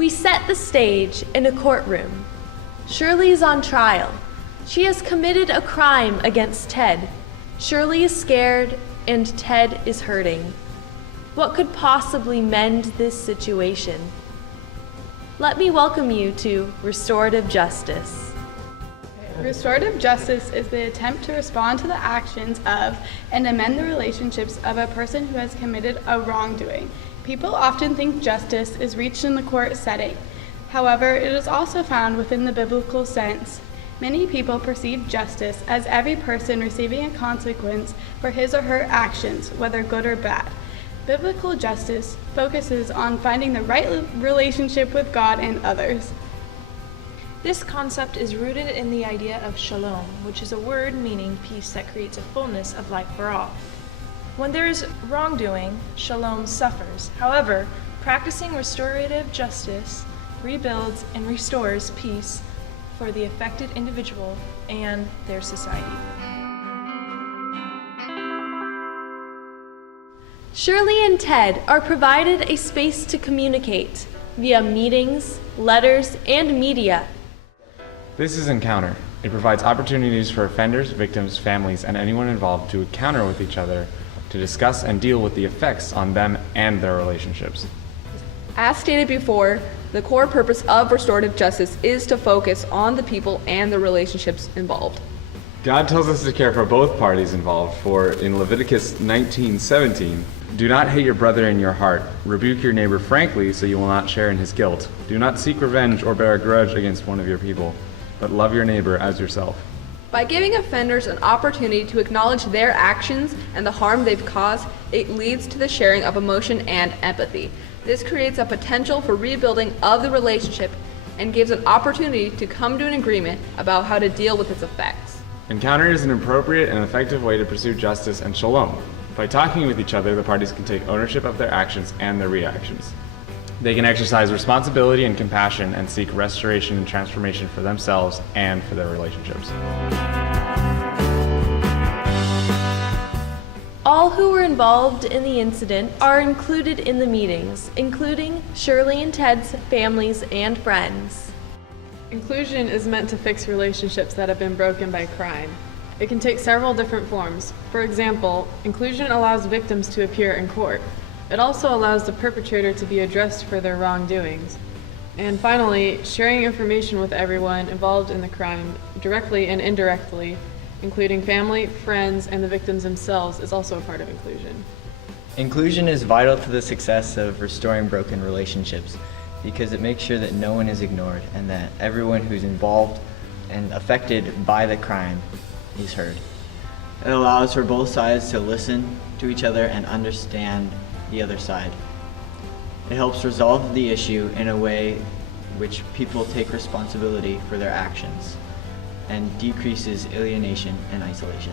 We set the stage in a courtroom. Shirley is on trial. She has committed a crime against Ted. Shirley is scared and Ted is hurting. What could possibly mend this situation? Let me welcome you to restorative justice. Restorative justice is the attempt to respond to the actions of and amend the relationships of a person who has committed a wrongdoing. People often think justice is reached in the court setting. However, it is also found within the biblical sense. Many people perceive justice as every person receiving a consequence for his or her actions, whether good or bad. Biblical justice focuses on finding the right relationship with God and others. This concept is rooted in the idea of shalom, which is a word meaning peace that creates a fullness of life for all. When there is wrongdoing, shalom suffers. However, practicing restorative justice rebuilds and restores peace for the affected individual and their society. Shirley and Ted are provided a space to communicate via meetings, letters, and media. This is Encounter. It provides opportunities for offenders, victims, families, and anyone involved to encounter with each other to discuss and deal with the effects on them and their relationships. As stated before, the core purpose of restorative justice is to focus on the people and the relationships involved. God tells us to care for both parties involved, for in Leviticus 19:17, "Do not hate your brother in your heart. Rebuke your neighbor frankly, so you will not share in his guilt. Do not seek revenge or bear a grudge against one of your people, but love your neighbor as yourself." By giving offenders an opportunity to acknowledge their actions and the harm they've caused, it leads to the sharing of emotion and empathy. This creates a potential for rebuilding of the relationship and gives an opportunity to come to an agreement about how to deal with its effects. Encounter is an appropriate and effective way to pursue justice and shalom. By talking with each other, the parties can take ownership of their actions and their reactions. They can exercise responsibility and compassion and seek restoration and transformation for themselves and for their relationships. All who were involved in the incident are included in the meetings, including Shirley and Ted's families and friends. Inclusion is meant to fix relationships that have been broken by crime. It can take several different forms. For example, inclusion allows victims to appear in court. It also allows the perpetrator to be addressed for their wrongdoings. And finally, sharing information with everyone involved in the crime, directly and indirectly, including family, friends, and the victims themselves, is also a part of inclusion. Inclusion is vital to the success of restoring broken relationships because it makes sure that no one is ignored and that everyone who's involved and affected by the crime is heard. It allows for both sides to listen to each other and understand the other side. It helps resolve the issue in a way which people take responsibility for their actions and decreases alienation and isolation.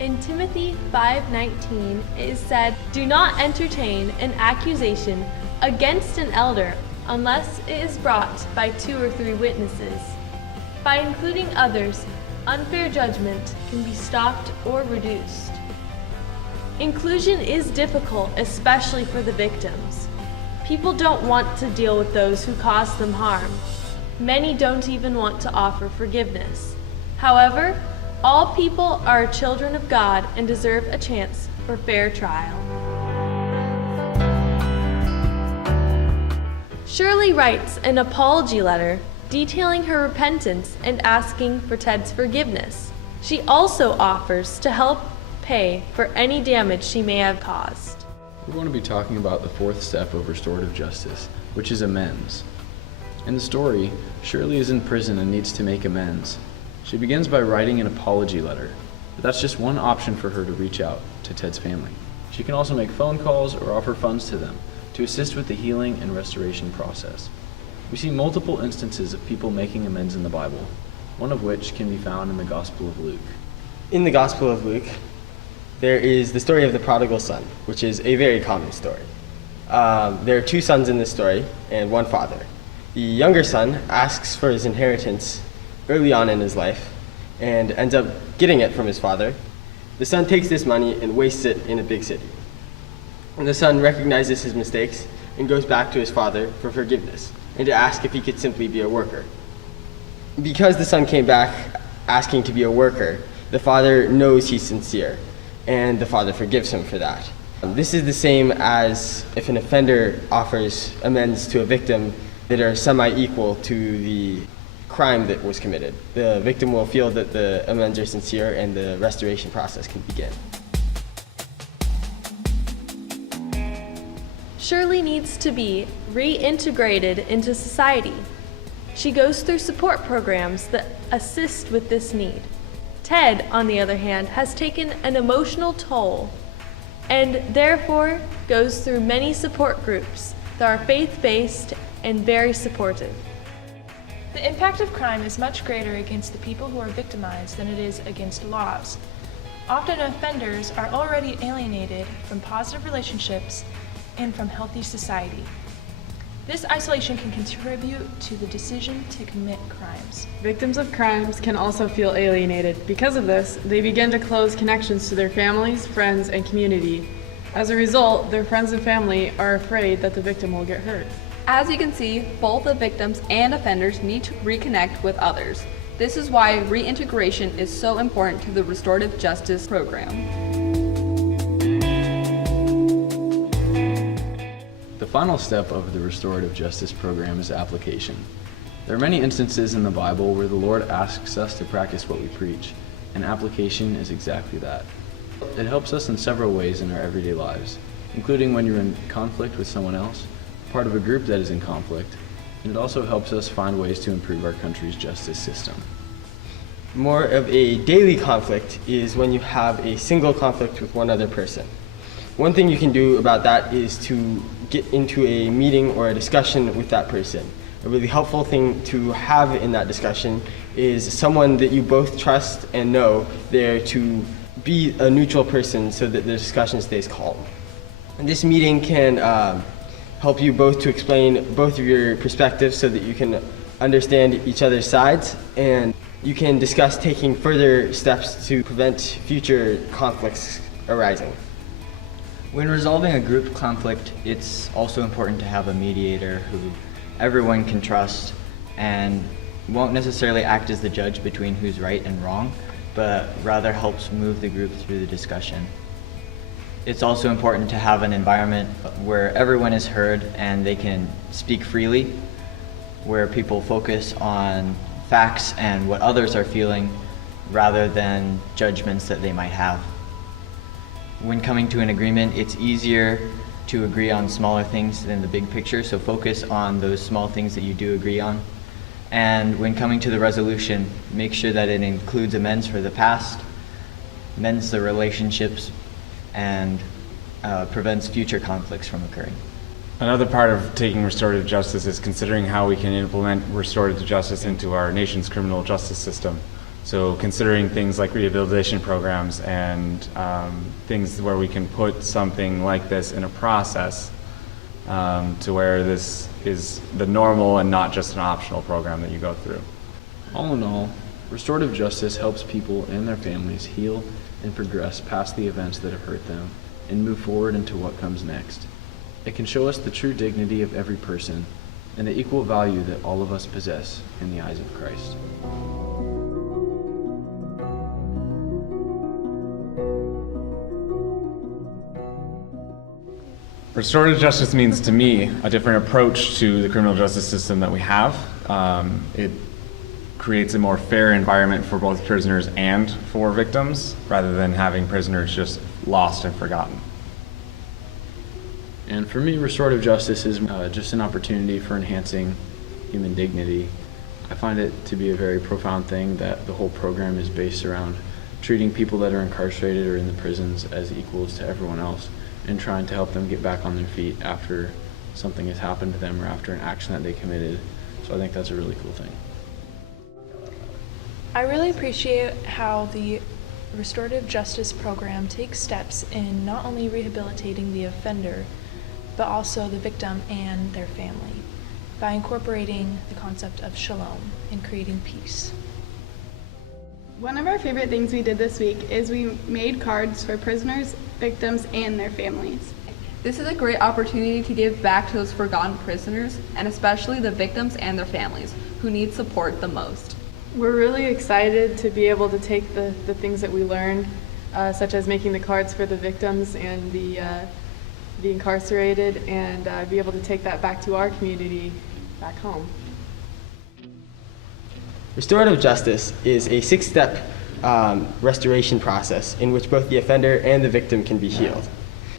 In Timothy 5:19, it is said, "Do not entertain an accusation against an elder unless it is brought by 2 or 3 witnesses." By including others, unfair judgment can be stopped or reduced. Inclusion is difficult, especially for the victims. People don't want to deal with those who caused them harm. Many don't even want to offer forgiveness. However, all people are children of God and deserve a chance for fair trial. Shirley writes an apology letter detailing her repentance and asking for Ted's forgiveness. She also offers to help pay for any damage she may have caused. We're going to be talking about the 4th step of restorative justice, which is amends. In the story, Shirley is in prison and needs to make amends. She begins by writing an apology letter, but that's just one option for her to reach out to Ted's family. She can also make phone calls or offer funds to them to assist with the healing and restoration process. We see multiple instances of people making amends in the Bible, one of which can be found in the Gospel of Luke. In the Gospel of Luke, there is the story of the prodigal son, which is a very common story. There are 2 sons in this story and 1 father. The younger son asks for his inheritance early on in his life and ends up getting it from his father. The son takes this money and wastes it in a big city. And the son recognizes his mistakes and goes back to his father for forgiveness and to ask if he could simply be a worker. Because the son came back asking to be a worker, the father knows he's sincere, and the father forgives him for that. This is the same as if an offender offers amends to a victim that are semi-equal to the crime that was committed. The victim will feel that the amends are sincere and the restoration process can begin. Shirley needs to be reintegrated into society. She goes through support programs that assist with this need. Ted, on the other hand, has taken an emotional toll and therefore goes through many support groups that are faith-based and very supportive. The impact of crime is much greater against the people who are victimized than it is against laws. Often offenders are already alienated from positive relationships and from healthy society. This isolation can contribute to the decision to commit crimes. Victims of crimes can also feel alienated. Because of this, they begin to close connections to their families, friends, and community. As a result, their friends and family are afraid that the victim will get hurt. As you can see, both the victims and offenders need to reconnect with others. This is why reintegration is so important to the restorative justice program. The final step of the restorative justice program is application. There are many instances in the Bible where the Lord asks us to practice what we preach, and application is exactly that. It helps us in several ways in our everyday lives, including when you're in conflict with someone else, part of a group that is in conflict, and it also helps us find ways to improve our country's justice system. More of a daily conflict is when you have a single conflict with one other person. One thing you can do about that is to get into a meeting or a discussion with that person. A really helpful thing to have in that discussion is someone that you both trust and know there to be a neutral person so that the discussion stays calm. And this meeting can help you both to explain both of your perspectives so that you can understand each other's sides, and you can discuss taking further steps to prevent future conflicts arising. When resolving a group conflict, it's also important to have a mediator who everyone can trust and won't necessarily act as the judge between who's right and wrong, but rather helps move the group through the discussion. It's also important to have an environment where everyone is heard and they can speak freely, where people focus on facts and what others are feeling rather than judgments that they might have. When coming to an agreement, it's easier to agree on smaller things than the big picture, so focus on those small things that you do agree on. And when coming to the resolution, make sure that it includes amends for the past, mends the relationships, and prevents future conflicts from occurring. Another part of taking restorative justice is considering how we can implement restorative justice into our nation's criminal justice system. So considering things like rehabilitation programs and things where we can put something like this in a process to where this is the normal and not just an optional program that you go through. All in all, restorative justice helps people and their families heal and progress past the events that have hurt them and move forward into what comes next. It can show us the true dignity of every person and the equal value that all of us possess in the eyes of Christ. Restorative justice means, to me, a different approach to the criminal justice system that we have. It creates a more fair environment for both prisoners and for victims, rather than having prisoners just lost and forgotten. And for me, restorative justice is just an opportunity for enhancing human dignity. I find it to be a very profound thing that the whole program is based around treating people that are incarcerated or in the prisons as equals to everyone else, and trying to help them get back on their feet after something has happened to them or after an action that they committed. So I think that's a really cool thing. I really appreciate how the restorative justice program takes steps in not only rehabilitating the offender, but also the victim and their family by incorporating the concept of shalom and creating peace. One of our favorite things we did this week is we made cards for prisoners, victims, and their families. This is a great opportunity to give back to those forgotten prisoners, and especially the victims and their families, who need support the most. We're really excited to be able to take the things that we learned, such as making the cards for the victims and the incarcerated, and be able to take that back to our community back home. Restorative justice is a 6-step restoration process in which both the offender and the victim can be healed.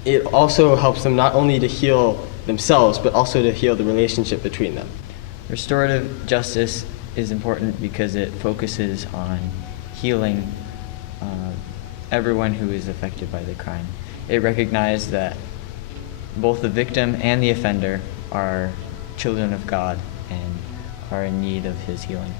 It also helps them not only to heal themselves, but also to heal the relationship between them. Restorative justice is important because it focuses on healing everyone who is affected by the crime. It recognizes that both the victim and the offender are children of God and are in need of his healing.